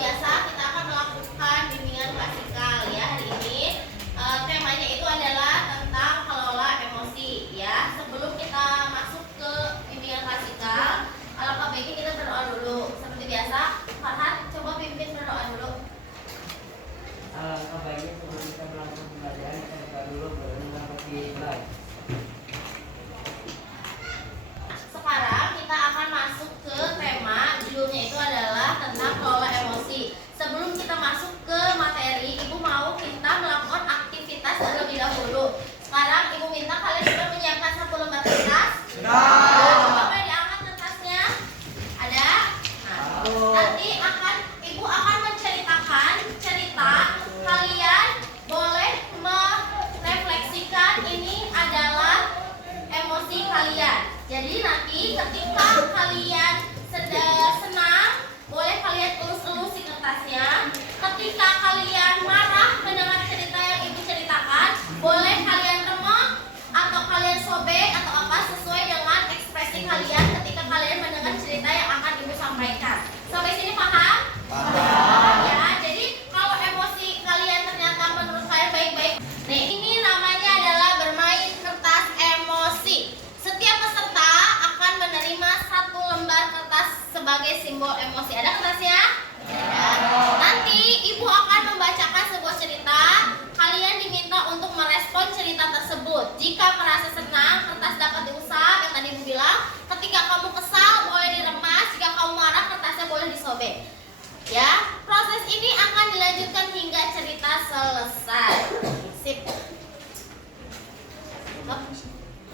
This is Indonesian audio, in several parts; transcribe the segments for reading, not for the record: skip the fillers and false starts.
biasa kita akan melakukan bimbingan klasikal ya hari ini. Temanya itu adalah tentang kelola emosi ya. Sebelum kita masuk ke bimbingan klasikal, alangkah baiknya kita berdoa dulu. Seperti biasa, Farhan coba pimpin berdoa dulu. Alangkah baiknya sebelum kita melakukan pembelajaran kita berdoa dulu berdoa bagi Sekarang kita akan masuk ke tema, judulnya itu adalah tentang kelola emosi. Sebelum kita masuk ke materi, Ibu mau kita melakukan aktivitas terlebih dahulu. Sekarang Ibu minta kalian sudah menyiapkan satu lembar kertas. Coba diangkat kertasnya. Ada? Nah, nanti Ibu akan menceritakan cerita. Kalian boleh merefleksikan ini adalah emosi kalian. Jadi nanti ketika kalian senang, boleh kalian elus-elus di kertasnya. Ketika kalian marah mendengar cerita yang Ibu ceritakan, boleh kalian remuk atau kalian sobek atau apa sesuai dengan ekspresi kalian ketika kalian mendengar cerita yang akan Ibu sampaikan. Sampai sini paham? Paham ya. Jadi kalau emosi kalian ternyata menurut saya baik-baik, nih ini namanya adalah bermain kertas emosi. Setiap peserta akan menerima satu lembar kertas sebagai simbol emosi. Ada kertasnya? Ada. Nanti Ibu akan membacakan sebuah cerita. Kalian diminta untuk merespon cerita tersebut. Jika merasa senang, kertas dapat diusap yang tadi Ibu bilang. Ketika kamu kesal, boleh diremas. Jika kamu marah, kertasnya boleh disobek. Ya, proses ini akan dilanjutkan hingga cerita selesai. Sip.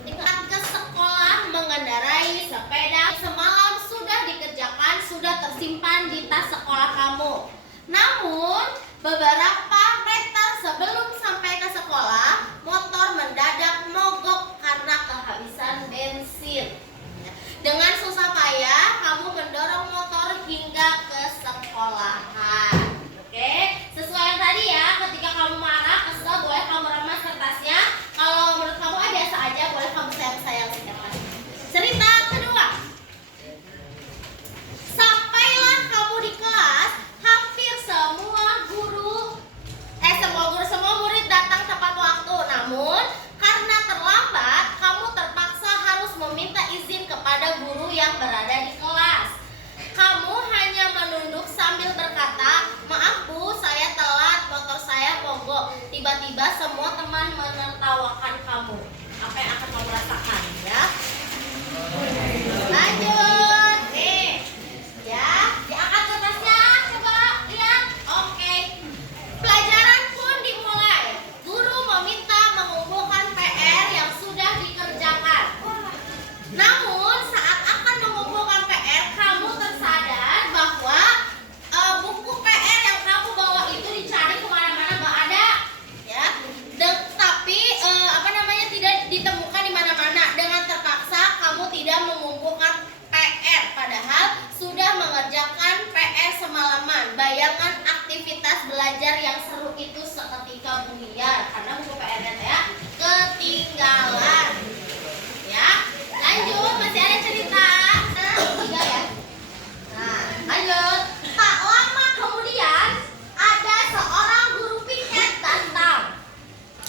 Dengan ke sekolah mengendarai sepeda semalam sudah dikerjakan, sudah tersimpan di tas sekolah kamu. Namun beberapa meter sebelum sampai ke sekolah, motor mendadak mogok karena kehabisan bensin. Dengan susah payah kamu mendorong motor hingga ke sekolahan. Oke, sesuai yang tadi ya. Ketika kamu marah, kesel, boleh kamu remas kertasnya. Kalau menurut kamu biasa aja, boleh kamu sayang-sayang sedikit. Cerita kedua. Sampailah kamu di kelas, hampir semua murid datang tepat waktu. Namun karena terlambat, kamu terpaksa harus meminta izin kepada guru yang berada di kelas. Kamu hanya menunduk sambil berkata, "Maaf Bu, saya telat, motor saya mogok." Tiba-tiba semua teman menertawakan kamu. Apa yang akan kamu rasakan ya? Lanjut. Nih. Ya, diangkat kertasnya, coba lihat. Oke. Pelajaran pun dimulai. Guru meminta mengumpulkan PR yang sudah dikerjakan. Namun saat akan mengumpulkan PR, kamu tersadar bahwa buku PR yang kamu bawa itu dicari kemana-mana nggak ada, ya. Tapi tidak ditemukan di mana-mana. Dengan terpaksa kamu tidak mengumpulkan PR, padahal sudah mengerjakan PR semalaman. Bayangkan aktivitas belajar yang seru itu seketika buyar karena buku PR-nya ya ketinggalan. Ya, lanjut, masih ada cerita. Tiga ya. Nah, lanjut. Tak lama kemudian ada seorang guru piket datang.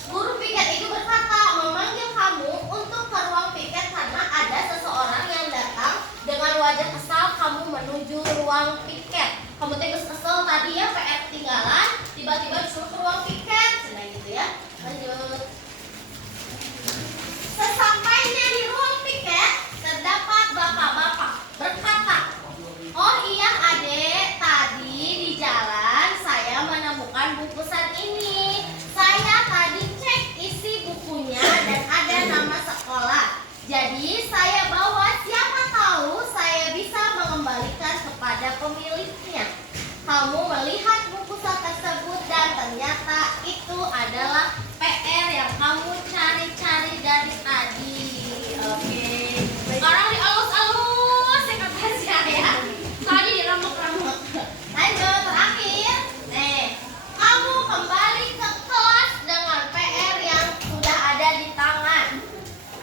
Guru piket itu berkata memanggil kamu untuk ke ruang piket karena ada seseorang yang datang dengan wajah kesal. Kamu menuju ruang piket. Kamu kesel tadi ya PR ketinggalan, tiba-tiba disuruh ke ruang piket. Senang gitu ya. Lanjut. Sesampainya di ruang piket, terdapat bapak-bapak berkata, "Oh iya Adek, tadi di jalan saya menemukan bungkusan ini. Saya tadi cek isi bukunya dan ada nama sekolah. Jadi saya bawa, siapa tahu saya bisa mengembalikan kepada pemiliknya." Kamu melihat bungkusan tersebut dan ternyata itu adalah PR yang kamu cari-cari dari tadi. Oke. Sekarang dielus-elus ya kertasnya ya. Tadi diremuk-remuk. Lanjut, terakhir. Nih, kamu kembali ke kelas dengan PR yang sudah ada di tangan.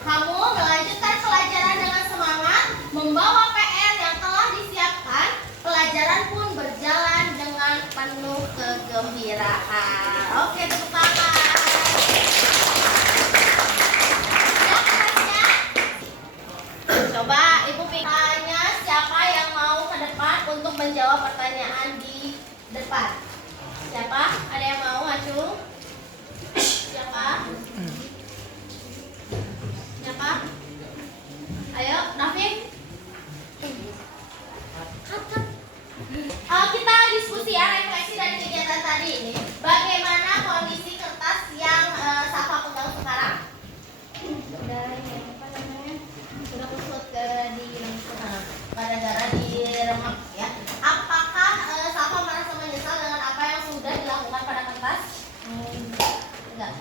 Kamu melanjutkan pelajaran dengan semangat, membawa PR yang telah disiapkan. Pelajaran pun berjalan dengan penuh kegembiraan. Oke, tepuk tangan. Sudah kertasnya? Coba Ibu tanya siapa yang mau ke depan untuk menjawab pertanyaan di depan. Siapa? Ada yang mau, Acung? Siapa? Siapa? Ayo, David. Kita diskusi ya, refleksi dari kegiatan tadi ini. Bagaimana kondisi kertas yang Safa pegang sekarang? Sudah ini apa namanya? Sudah kusut di gara-gara diremak ya. Apakah Safa merasa menyesal dengan apa yang sudah dilakukan pada kertas? Enggak.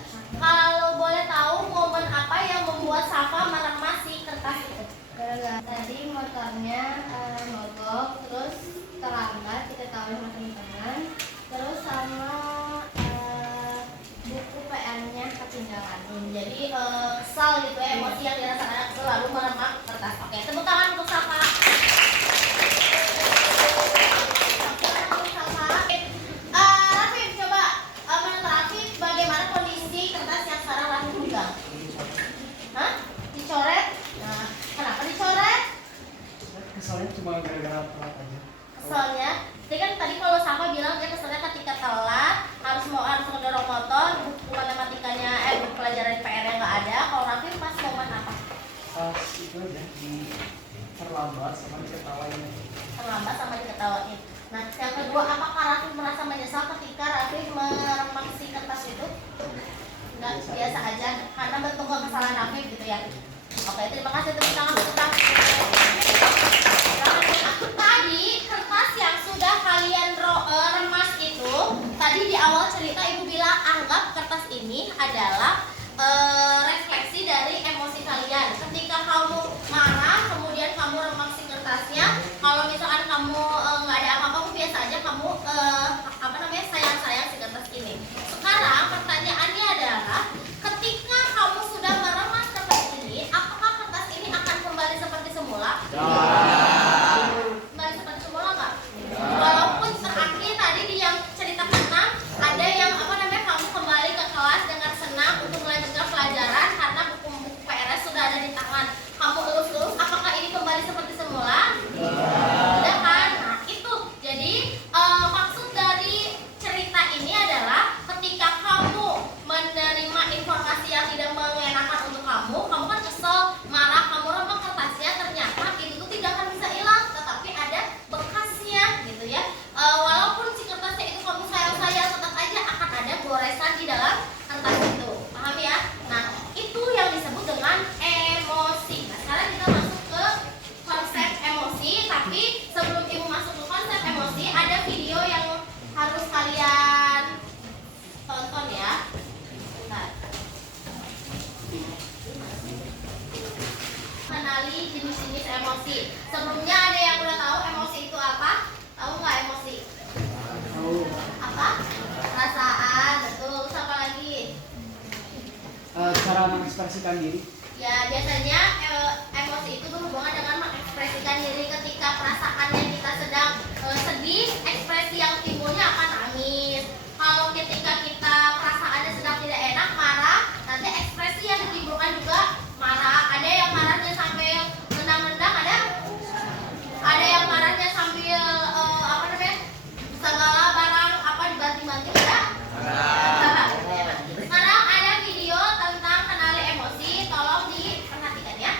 Kalau boleh tahu momen apa yang membuat Safa meremas si kertas itu? Gara-gara tadi motornya mogok, terus terlambat, kita tahu sama teman-teman, terus sama buku PR-nya ketinggalan. Jadi kesal gitu ya, emosi yang dirasakan kesal lalu meremak kertas. Oke, tepuk tangan untuk Safa. Rafif, coba menurut Rafif bagaimana kondisi kertas yang sekarang Rafif pegang? Hah? Dicoret? Nah, kenapa dicoret? Kesalnya cuma gara-gara telat aja. Keselnya, jadi kan tadi kalau Safa bilang dia keselnya ketika telat harus ngedorong motor, buku matematikanya buku pelajaran PR yang nggak ada. Kalau Raffi pas momen apa? Pas itu aja di terlambat sama diketawain. Terlambat sama diketawain. Nah, yang kedua, apakah Raffi merasa menyesal ketika Raffi meremak si kertas itu? Enggak, biasa aja karena bentuk kesalahan Raffi gitu ya. Oke, terima kasih, tepuk tangan untuk Raffi. Tadi kertas yang sudah kalian remas itu, tadi di awal cerita Ibu bilang anggap kertas ini adalah refleksi dari emosi kalian. Ketika kamu marah, kemudian kamu remas si kertasnya. Kalau misalkan kamu nggak ada apa-apa, biasa aja kamu sayang-sayang si kertas ini. Sekarang pertanyaannya adalah, ketika kamu sudah meremas kertas ini, apakah kertas ini akan kembali seperti semula? Walaupun terakhir tadi di yang cerita ke-6 ada yang kamu kembali ke kelas dengan senang untuk melanjutkan pelajaran karena buku-buku PRS sudah ada di tangan. Kamu elus-elus, apakah ini kembali seperti semula? Tidak kan? Nah, itu. Jadi maksud dari cerita ini adalah ketika kamu menerima informasi yang tidak mengenakan untuk kamu kan kesel, marah, kamu remak kertasnya, ternyata itu tuh tidak akan bisa hilang, tetapi ada bekasnya gitu ya. Walaupun si kertasnya itu kamu sayang-sayang, tetap aja akan ada goresan di dalam kertas itu. Paham ya? Nah, itu yang disebut dengan emosi. Nah, sekarang kita masuk ke konsep emosi, tapi sebelum Ibu masuk ke konsep emosi, ada video yang harus kalian tonton ya. Bentar. Kenali jenis-jenis emosi. Sebelumnya ada yang udah tahu emosi itu apa? Tahu nggak emosi? Tahu. Apa? Perasaan, betul. Terus apa lagi? Cara mengekspresikan diri. Ya, biasanya emosi itu berhubungan dengan mengekspresikan diri. Ketika perasaannya kita sedang sedih, ekspresi yang timbulnya akan nangis. Kalau ketika kita perasaannya sedang tidak enak, marah, nanti ekspresi yang ditimbulkan juga marah. Ada yang marahnya sambil nendang-nendang, ada yang marahnya sambil segala barang dibanting-banting, ada? Sekarang ada video tentang kenali emosi, tolong diperhatikan ya.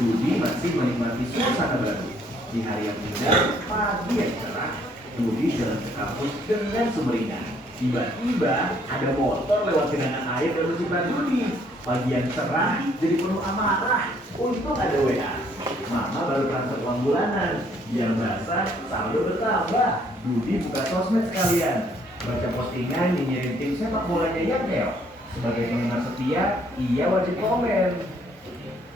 Dudi masih menikmati suasana baru. Di hari yang indah, pagi yang cerah, Dudi jalan ke kampus dengan sumringah. Tiba-tiba ada motor lewat genangan air dan mencipta Dudi. Pagi yang cerah jadi penuh amarah. Untung ada WA. Mama baru transfer uang bulanan. Biar basah, saldo bertambah. Dudi buka sosmed sekalian. Baca postingan nyinyirin tim sepak bolanya yang keok. Sebagai penggemar setia, ia wajib komen.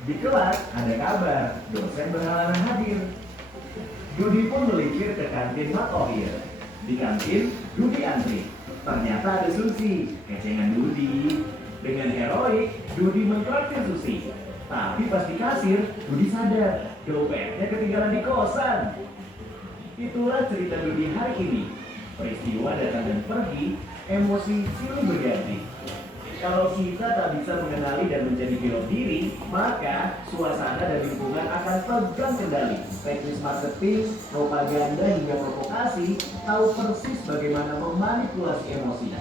Di kelas ada kabar, dosen berhalangan hadir. Dudi pun melikir ke kantin Matohir. Di kantin, Dudi antri. Ternyata ada Susi, kecengan Dudi. Dengan heroik, Dudi mentraktir Susi. Tapi pas di kasir, Dudi sadar dompetnya ketinggalan di kosan. Itulah cerita Dudi hari ini. Peristiwa datang dan pergi, emosi silih berganti. Kalau kita tak bisa mengenali dan menjadi pilot diri, maka suasana dan lingkungan akan pegang kendali. Teknis marketing, propaganda hingga provokasi tahu persis bagaimana memanipulasi emosi.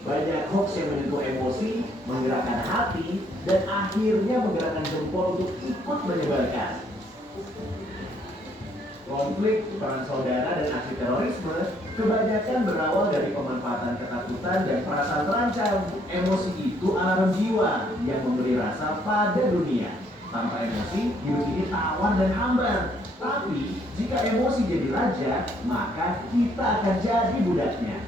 Banyak hoax yang menyentuh emosi, menggerakkan hati, dan akhirnya menggerakkan jempol untuk ikut menyebarkan. Konflik, perang saudara, dan aksi terorisme kebanyakan berawal dari pemanfaatan ketakutan dan perasaan terancam. Emosi itu alarm jiwa yang memberi rasa pada dunia. Tanpa emosi, hidup ini tawar dan hambar. Tapi, jika emosi jadi raja, maka kita akan jadi budaknya.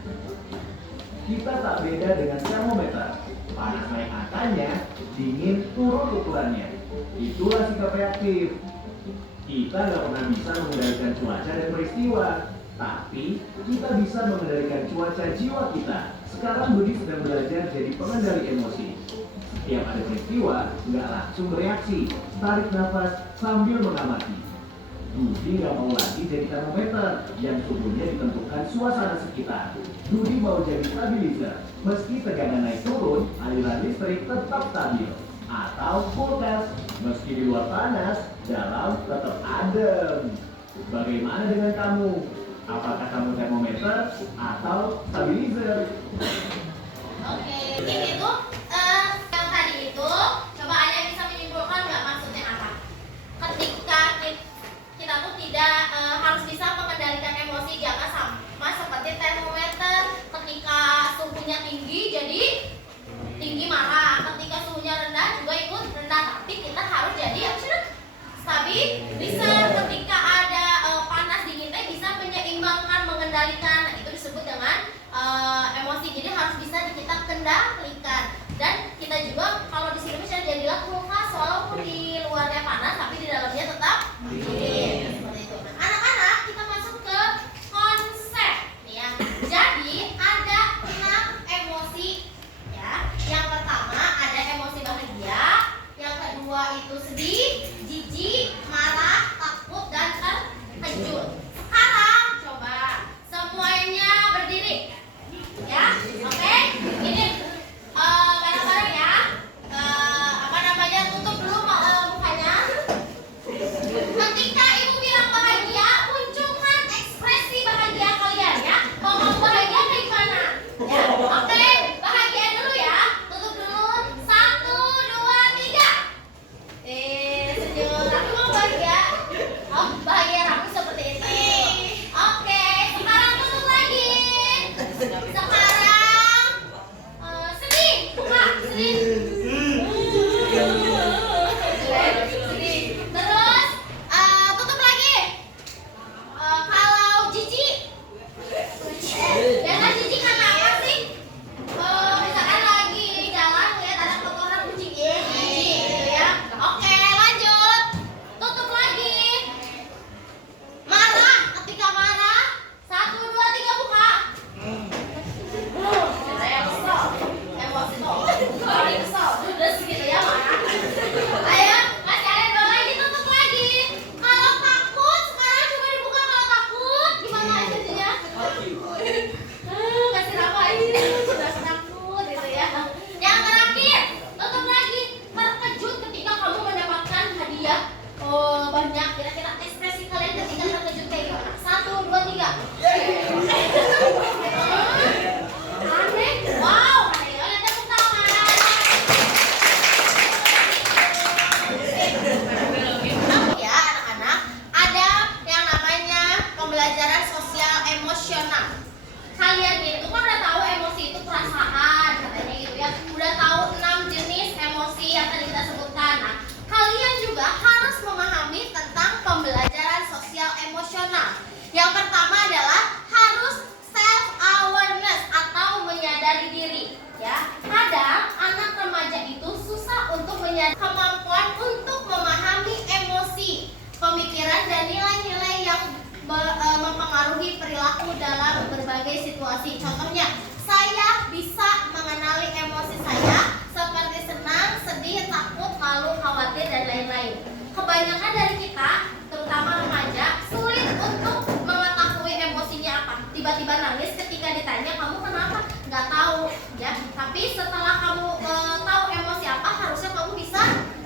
Kita tak beda dengan termometer. Panas naik angkanya, dingin turun ukurannya. Itulah sikap reaktif. Kita nggak pernah bisa mengendalikan cuaca dan peristiwa, tapi kita bisa mengendalikan cuaca jiwa kita. Sekarang Budi sedang belajar jadi pengendali emosi. Setiap ada peristiwa, nggak langsung bereaksi. Tarik nafas sambil mengamati. Budi nggak mau lagi jadi termometer yang suhunya ditentukan suasana sekitar. Budi mau jadi stabilizer. Meski tegangan naik turun, aliran listrik tetap stabil. Atau kulkas, meski di luar panas, dalam tetap adem. Bagaimana dengan kamu? Apakah kamu termometer atau stabilizer? Oke, ini tuh yang tadi itu, coba ada yang bisa menyimpulkan nggak maksudnya apa? Ketika kita tuh tidak harus bisa mengendalikan emosi, jangan sama seperti termometer. Ketika suhunya tinggi, jadi tinggi marah. Ketika suhunya rendah, juga ikut rendah. Tapi kita harus jadi stabilizer. Ketika ada panas dinginnya bisa menyeimbangkan, mengendalikan. Nah, itu disebut dengan emosi. Jadi harus bisa kita kendalikan. Dan kita juga kalau di sini misalnya jadilah kulkas, walaupun di luarnya panas tapi di dalamnya tetap dingin. Seperti itu. Nah, anak-anak, kita masuk ke konsep nih ya. Jadi ada 6 emosi ya. Yang pertama ada emosi bahagia, yang kedua itu sedih, jijik, marah, takut, dan terkejut. Sekarang coba semuanya berdiri ya. Oke, ini bareng-bareng ya. Apa namanya, tutup dulu mukanya. Ketika ibu bilang bahagia, munculkan ekspresi bahagia kalian ya. Ngomong bahagia kayak gimana ya. Oke, bahagia dulu ya. Tutup dulu. 1, 2, 3. Senyum. Tapi mau bahagia. Oh, bahagia rapi seperti itu. Oke, sekarang tutup lagi. Sekarang sedih. Buka, sedih. Sedih. Terus tutup lagi. Kalau jijik, biasa jijik karena apa sih? Misalkan lagi jalan lihat ada kotoran kucing, jijik gitu ya. Oke, lanjut. Tutup lagi. Marah, ketika marah. 1, 2, 3, buka. Saya kesel, emosi tuh. Kalau kesel, judes gitu ya, marah. Ayo, masih ada 2 lagi, tutup lagi. Kalau takut, sekarang coba dibuka. Kalau takut, gimana jadinya? Kasih apa aja, sudah takut gitu ya. Yang terakhir, tutup lagi. Terkejut ketika kamu mendapatkan hadiah banyak. Kira-kira ekspresi kalian ketika terkejut kayak gimana? 1, 2, 3. Aneh, wow, ayo lihat tepuk tangan. Ya anak-anak, ada yang namanya pembelajaran sosial emosional. Kalian itu kan udah tahu emosi itu perasaan katanya gitu ya. Udah tahu 6 jenis emosi yang tadi kita sebutkan. Nah, kalian juga harus memahami tentang pembelajaran sosial emosional. Yang pertama adalah harus self awareness atau menyadari diri ya. Kadang anak remaja itu susah untuk menyadari kemampuan untuk memahami emosi, pemikiran dan nilai-nilai yang mempengaruhi perilaku dalam berbagai situasi. Contohnya, saya bisa mengenali emosi saya seperti senang, sedih, takut, malu, khawatir, dan lain-lain. Kebanyakan dari kita, terutama remaja, sulit untuk mengetahui emosinya apa. ya. Tapi setelah kamu tahu emosi apa, harusnya kamu bisa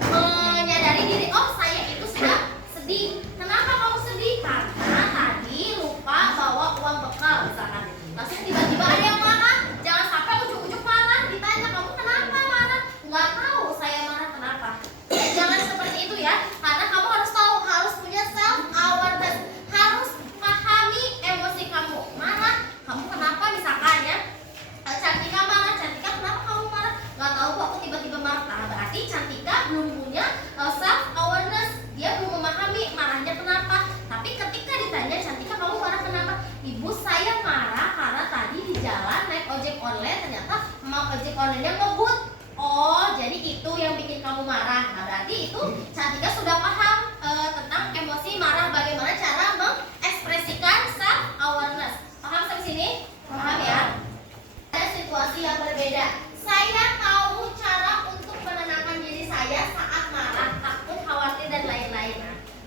menyadari diri, oh saya itu sudah sedih. Kenapa kamu sedih? Karena tadi lupa bawa uang bekal misalkan. Langsung tiba-tiba ada yang marah. Jangan sampai ujuk-ujuk marah, ditanya kamu kenapa marah? Nggak tahu saya marah kenapa. Jangan seperti itu ya. Karena kamu harus tahu, harus punya self awareness, harus pahami emosi kamu. Marah, kamu kenapa misalkan ya? Cantika marah, Cantika kenapa kamu marah? Nggak tahu kok aku tiba-tiba marah. Nah, berarti Cantika belum punya self awareness, dia belum memahami marahnya kenapa. Tapi ketika ditanya, Cantika kamu marah kenapa? Ibu saya marah karena tadi di jalan naik ojek online ternyata ojek online-nya ngebut. Oh, jadi itu yang bikin kamu marah. Nah, berarti itu Cantika sudah paham tentang emosi marah, bagaimana cara mengekspresikan self awareness. Paham sampai sini? Paham ya? Ada situasi yang berbeda. Saya tahu cara untuk menenangkan diri saya saat marah, takut, khawatir dan lain-lain.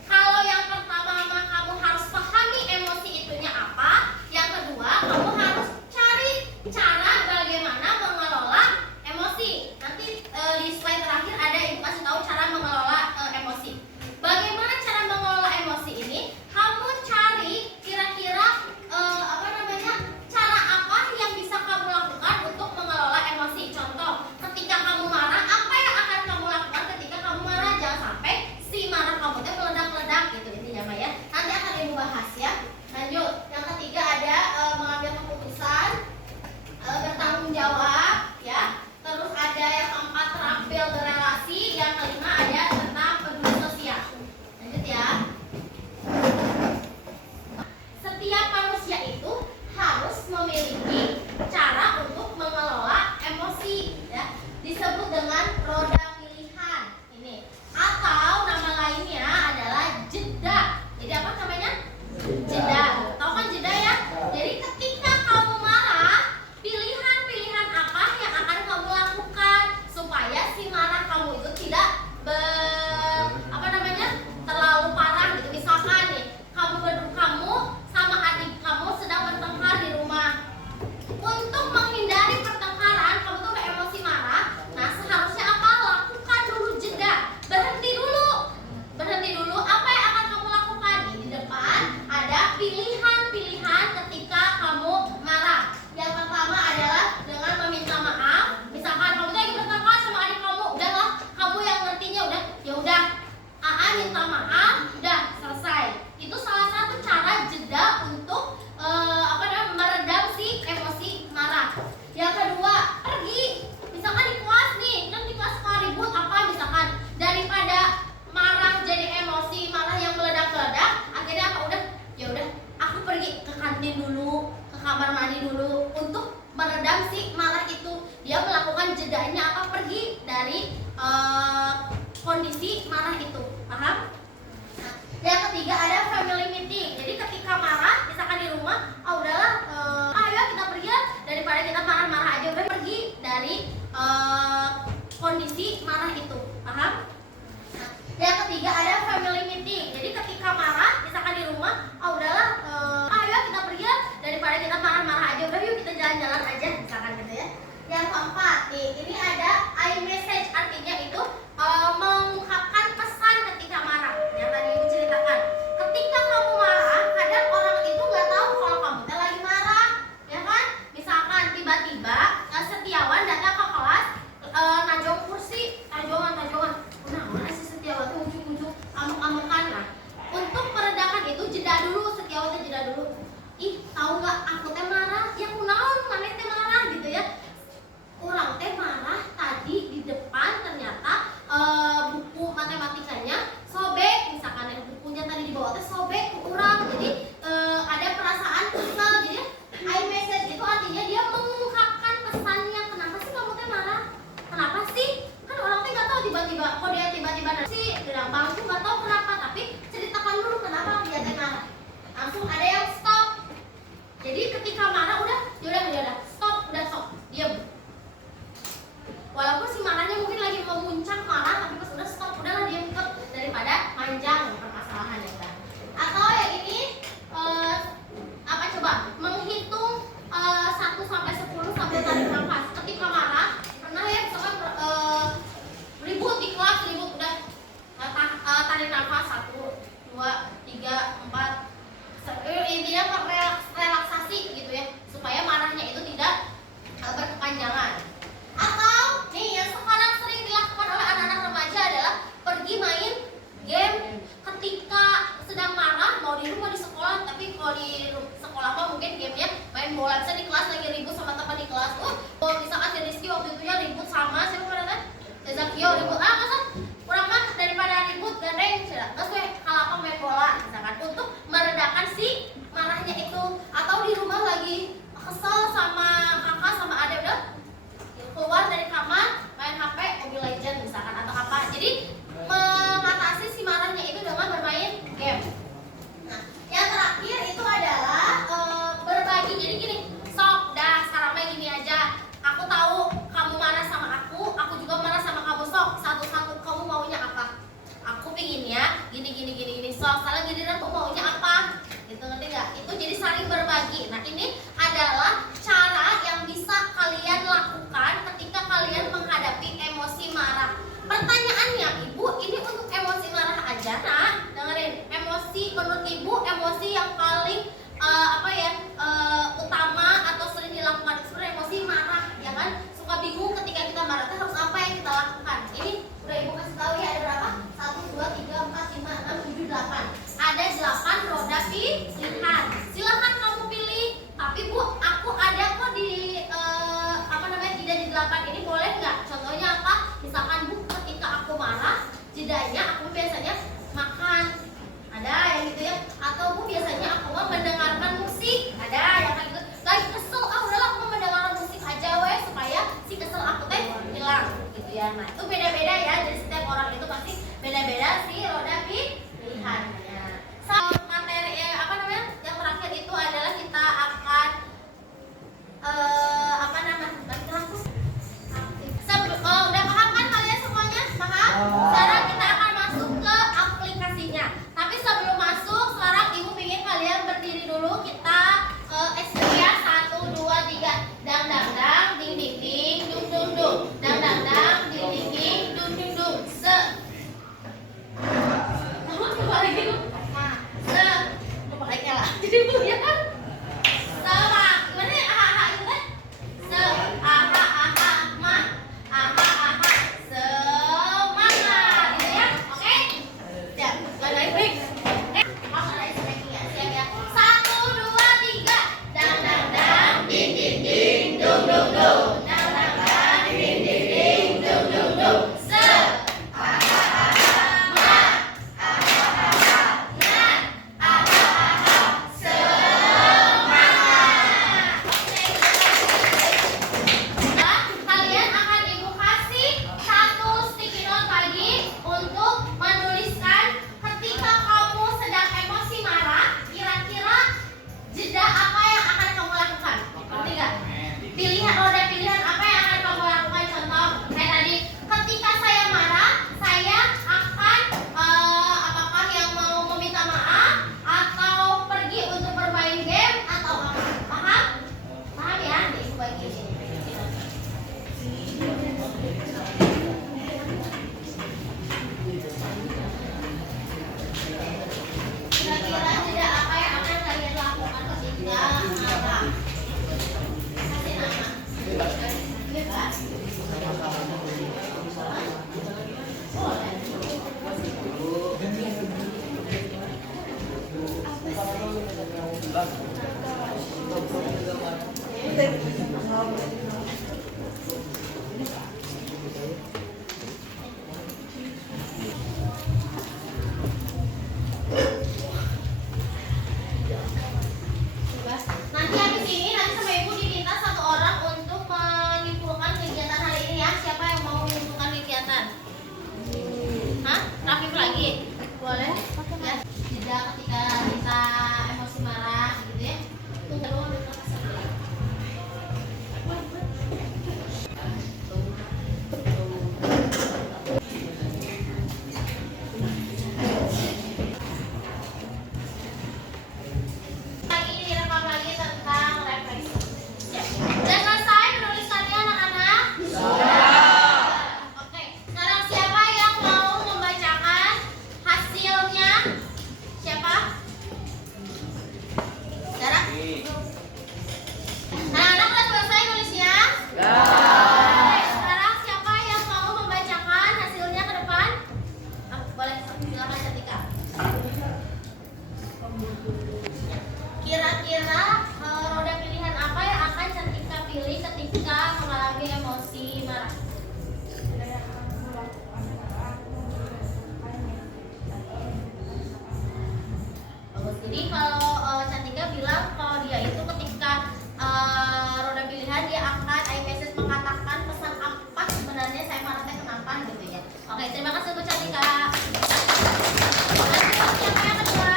Kalau yang pertama kamu harus pahami emosi itunya apa. Yang kedua, kamu harus cari cara bagaimana mengelola emosi. Nanti di slide terakhir ada ibu kasih tahu cara mengelola emosi. Bagaimana cara mengelola emosi ini? Kamu cari kira-kira cara apa yang bisa kamu lakukan untuk mengelola emosi. Contoh, ketika kamu marah, apa yang akan kamu lakukan ketika kamu marah? Jangan sampai si marah kamu itu meledak-ledak gitu intinya Mbak ya. Nanti akan ibu bahas ya. Lanjut, yang ketiga ada mengambil keputusan, bertanggung jawab ya. Terus ada yang keempat terampil berrelasi, yang kelima ada tentang peduli sosial. Lanjut ya. Setiap manusia itu harus memiliki cara untuk mengelola emosi ya. Disebut dengan roda pilihan ini. Atau nama lainnya adalah jeda. Jadi apa namanya? Jeda. Tahu kan jeda ya? Jadi ketika kamu marah, pilihan-pilihan apa yang akan kamu lakukan supaya si marah kamu itu tidak terlalu parah gitu. Misalkan nih, kamu sama adik kamu sedang bertengkar di rumah. Untuk menghindari pertengkaran, kamu tuh udah emosi marah. Nah, seharusnya apa? Lakukan dulu jeda. Berhenti dulu. Apa yang akan kamu lakukan? Di depan ada pilihan-pilihan ketika kamu marah. Yang pertama adalah dengan meminta maaf. Misalkan kamu lagi bertengkar sama adik kamu, udahlah, kamu yang ngertinya udah, ya udah. Minta maaf, udah selesai. Itu salah satu cara jeda untuk meredam si emosi marah. Yang kedua, pergi. Misalkan di kelas nih, kan di kelas sekolah ribut apa misalkan, daripada marah jadi emosi marah yang meledak-ledak, akhirnya apa? Ya udah, aku pergi ke kantin dulu, ke kamar mandi dulu untuk meredam si marah itu. Dia melakukan jedanya apa? Pergi dari kondisi marah itu. Paham? Nah, yang ketiga ada family meeting. Jadi ketika marah, misalkan di rumah, udahlah, ayo kita pergi lah, daripada kita marah-marah aja, udah pergi dari kondisi marah itu. Paham? Nah, yang ketiga ada family meeting. Jadi ketika marah, misalkan di rumah, udahlah, ayo kita pergi lah, daripada kita marah-marah aja, udah yuk kita jalan-jalan aja, misalkan gitu ya. Yang keempat, ini ada iMessage, artinya itu mengungkapkan pesan ketika marah. Yang tadi ibu ceritakan, ketika kamu marah, kadang orang itu nggak tahu kalau kamu lagi marah, ya kan? Misalkan tiba-tiba Setiawan datang ke kelas, najong kursi, tajongan. Nah, mana si Setiawan tuh ujung-ujung amuk-amukan. Nah, untuk meredakan itu jeda dulu, Setiawan tuh jeda dulu. Ih, tahu nggak? Aku teh marah, ya kunaon, mana teh marah gitu ya. Kurang teh marah tadi di depan ternyata buku matematikanya sobek, misalkan yang bukunya tadi dibawa teh sobek kurang, jadi ada perasaan kesal. Jadi iMessage itu artinya dia mengungkapkan pesannya. Kenapa sih kamu teh marah? Kenapa sih? Kan orang teh nggak tahu tiba-tiba kok dia tiba-tiba sih bilang bangku nggak tahu kenapa, tapi ceritakan dulu kenapa dia teh marah. Langsung ada yang stop. Jadi ketika sekolah mah mungkin gamenya main bola, bisa di kelas lagi ribut sama teman di kelas. Misalkan si Rizky waktu itu ya ribut sama siapa namanya? Zakio ribut masa kurang mah daripada ribut gandeng sudah terus gue kalau main bola misalkan untuk meredakan si marahnya itu. Atau di rumah lagi kesel sama kakak sama adek udah keluar dari kamar main HP Mobile Legend misalkan atau apa, jadi mengatasi si marahnya itu dengan bermain game. Nah yang terakhir itu adalah berbagi. Jadi gini, sok dah sekarang mah gini aja, aku tahu kamu marah sama aku juga marah sama kamu, sok satu-satu kamu maunya apa, aku pinginnya gini sok salah giliran kamu maunya apa gitu, ngerti nggak? Itu jadi saling berbagi. Nah ini adalah cara yang bisa kalian lakukan ketika kalian menghadapi emosi marah. Pertanyaannya, ibu ini untuk emosi marah aja nak, dengerin, emosi menurut ibu emosi yang paling utama atau sering dilakukan sebenarnya emosi marah, ya kan? Suka bingung ketika kita marah itu harus apa yang kita lakukan. Ini udah ibu kasih tahu ya, ada berapa? 1, 2, 3, 4, 5, 6, 7, 8. Ada 8 roda pilihan. Silahkan kamu pilih. Tapi bu, aku ada kok di tidak di 8 ini, boleh nggak? Contohnya apa? Misalkan bu, ketika aku marah, jedanya aku biasanya makan. Ada yang gitu ya. Atau bu, biasanya aku mau mendengarkan musik. Ada yang kayak gitu. Lagi kesel, udahlah aku mau mendengarkan musik aja weh, supaya si kesel aku teh hilang gitu ya. Nah itu beda-beda ya. Jadi setiap orang itu pasti beda-beda sih roda pilihannya. Materi yang terakhir itu adalah kita akan udah paham kan kalian semuanya? Paham? Sekarang kita akan masuk ke aplikasinya. Tapi sebelum masuk, sekarang ibu ingin kalian berdiri dulu. Kita ya 1, 2, 3. Dang dang dang, ding ding ding, dung dung dung. Dang dang dang, ding ding ding, dung dung dung. Coba lagi bu. Coba lagi lah. Jadi bu ya kan? Sama. Gimana ya? Aha gitu kan? Aha ma. Aha semangat gitu ya. Oke? Siap. Lagi break. Mau ada stretching ya? Siap ya. 1, 2, 3. Dang dang dang, ding ding ding, dung dung dung. Dang dang dang, ding ding ding, dung dung dung. Kalian akan ibu kasih 1 sticky note lagi untuk menuliskan ketika kamu sedang emosi marah, kira-kira jeda apa yang akan kamu lakukan? Ngerti nggak? Roda pilihan apa yang akan kamu lakukan? Contoh kayak tadi, ketika saya marah, saya akan apakah yang mau meminta maaf atau pergi untuk bermain game atau apa? Paham? Paham ya? Nih, ibu bagi ini. Kira-kira tidak apa yang akan kalian lakukan ketika marah? Kasih nama. Bebas. Boleh. Bebas. Nanti habis ini sama ibu diminta 1 orang untuk menyimpulkan kegiatan hari ini ya. Siapa yang mau menyimpulkan kegiatan? Hah? Rafif lagi? Boleh? Ya. Jeda ketika kita emosi marah gitu ya. Tunggu dulu. kira-kira roda pilihan apa yang akan Cantika pilih ketika mengalami emosi marah? Bagus. Jadi kalau Cantika bilang kalau dia itu ketika roda pilihan dia akan iMessage mengatakan pesan apa sebenarnya saya marah kenapa gitu ya. Oke, terima kasih untuk Cantika. Lanjut siapa yang kedua?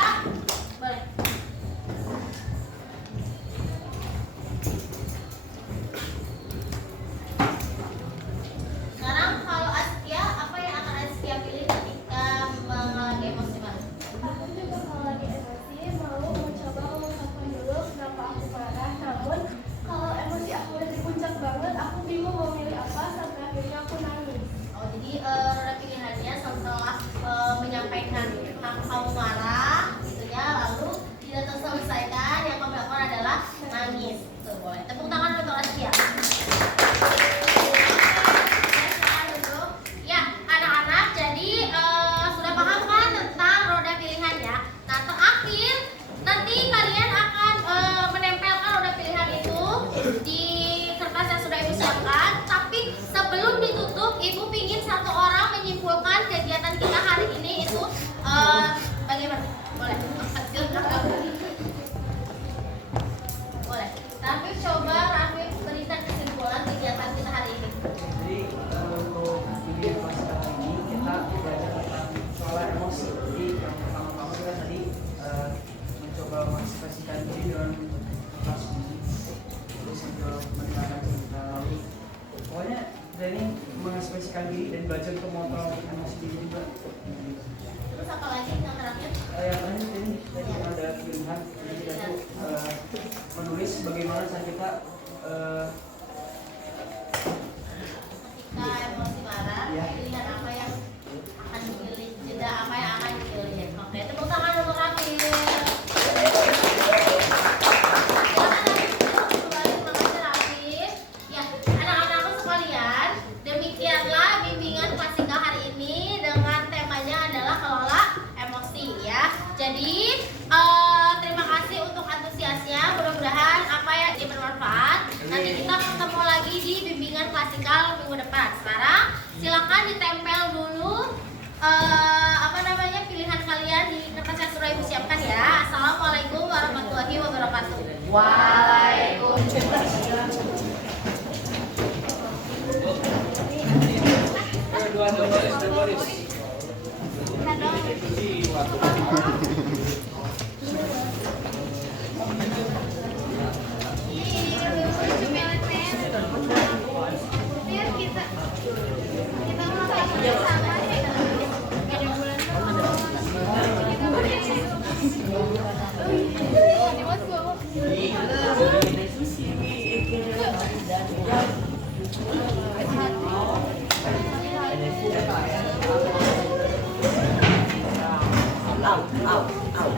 Boleh. Sekarang kalau Astia, apa yang akan Astia pilih ketika mengalami emosi marah? Aku juga kalau lagi emosi mau mencoba mengungkapkan dulu kenapa aku marah. Namun kalau emosi aku udah di puncak banget, aku bingung mau milih apa sampai akhirnya aku nangis. Oh, jadi roda pilihannya setelah menyampaikan tentang kamu marah, gitu ya, lalu tidak terselesaikan, yang kamu lakukan adalah nangis. Tuh, boleh. Tepuk tangan untuk Astia. Ya, anak-anak, jadi sudah paham kan tentang roda pilihannya? Nah, terakhir nanti kalian akan menempelkan roda pilihan itu di kertas yang sudah ibu siapkan. Tapi sebelum ditutup, ibu pingin satu orang menyimpulkan kegiatan kita hari ini itu bagaimana? Boleh? Silakan. Boleh. Tapi coba Rafif berikan kesimpulan kegiatan kita hari ini. Jadi untuk video kelas kali ini kita belajar tentang soal emosi. Jadi yang pertama-tama kita tadi mencoba mengekspresikan diri dengan kelas ini, terus sambil mendengarkan cerita, lalu pokoknya dari mengekspresikan diri dan belajar untuk mengontrol emosi diri juga. Terus apa lagi yang terakhir? Yang terakhir ini tadi ada pilihan, jadi kita tuh menulis bagaimana cara kita Ketika emosi marah, Ya. pilihan apa yang akan dipilih? Jeda apa yang akan dipilih? Oke, tepuk tangan untuk Rafif. Ya, anak-anakku sekalian, demikianlah bimbingan klasika hari ini dengan temanya adalah kelola emosi ya. Jadi terima kasih untuk antusiasnya. Mudah-mudahan apa yang ini bermanfaat. Nanti kita ketemu lagi di bimbingan klasikal minggu depan. Sekarang silakan ditempel dulu pilihan kalian di kertas yang sudah ibu siapkan ya. Assalamualaikum warahmatullahi wabarakatuh. Biar kita sama deh. Ada bulan Au, au, au.